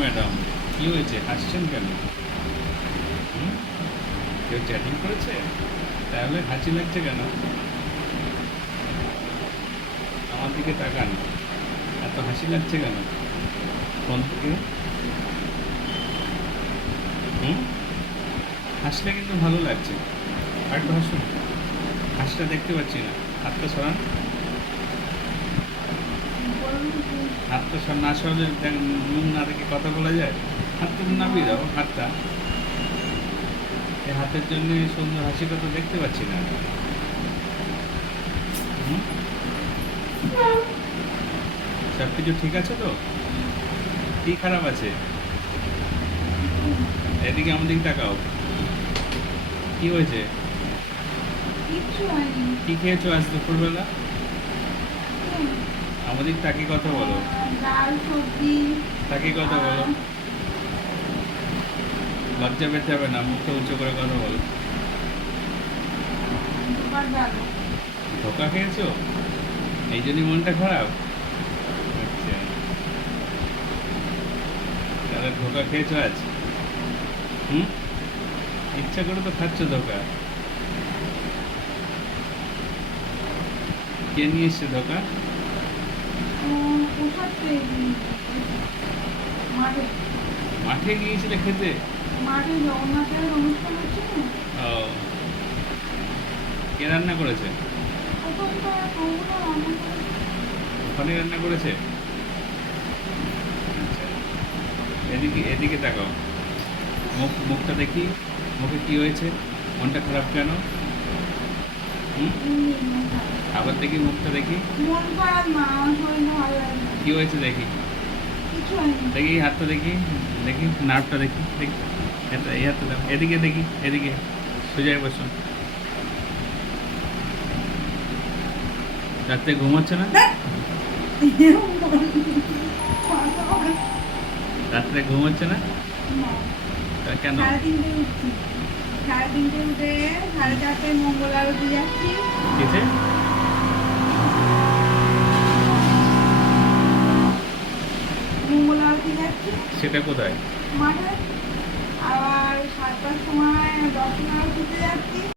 Madam, কি হয়েছে, হাসছেন কেন? হুম? কেউ চ্যাটিং করেছে? তাহলে হাসি লাগছে কেন? আমার দিকে তাকান, এত হাসি লাগছে কেন ফোন থেকে? হুম? হাসলে কিন্তু ভালো লাগছে। আর একটু হাসুন। হাসিটা দেখতে পাচ্ছি না। হাতটা সরান। হাতটা না সরালে মুখ না দেখে কথা বলা যায়? হাতটা নামিয়ে দাও, হাতটা। এই হাতের জন্য সুন্দর হাসিটা তো দেখতে পাচ্ছি না। হুম? সব কিছু ঠিক আছে তো? কি খারাপ আছে? এদিকে আমাদের তাকাও। কি হয়েছে? কিচ্ছু হয়নি। কি খেয়েছো আজ দুপুরবেলা? আমাদের তাকে কথা বলো। ডাল সবজি। তাকে কথা বলো। লজ্জা পেতে হবে না, মুখটা উঁচু করে কথা বলো। দুবার ডাল। ধোকা খেয়েছো? এই জন্যই মনটা খারাপ? আচ্ছা, তাহলে ধোকা খেয়েছো আজ? হুম? ইচ্ছা করে তো খাচ্ছ ধোকা। কে নিয়ে এসছে ধোকা? পোষাচ্ছে মাঠে। মাঠে গিয়েছিলে খেতে? মাঠে জগন্নাথের অনুষ্ঠান হচ্ছে না? ও, কে রান্না করেছে? ওখানটা ওগুলো রান্না করে। ওখানে রান্না করেছে? আচ্ছা, এদিকে এদিকে তাকাও। মুখটা দেখি। মুখে কি হয়েছে? মনটা খারাপ কেন? হুম? আবার দেখি, মুখটা দেখি। মন খারাপ না, আমার শরীর ভালো লাগে না। কি হয়েছে দেখি? কিছু হয়নি। দেখি হাতটা দেখি। দেখি নার্ভটা দেখি। দেখি এই হাতটা দাও, এদিকে দেখি, এদিকে সোজায় বসুন। রাত্রে ঘুমাচ্ছে না? রাত্রে ঘুমাচ্ছে না? তা কেন? 3:30 উঠছি। 3:30 উঠে 4:30 মঙ্গল আরতি যাচ্ছি। কিসে? মঙ্গল আরতি যাচ্ছি সেটা কোথায়? মাঠে। আবার 7টার সময় দর্শন আরতিতে যাচ্ছি।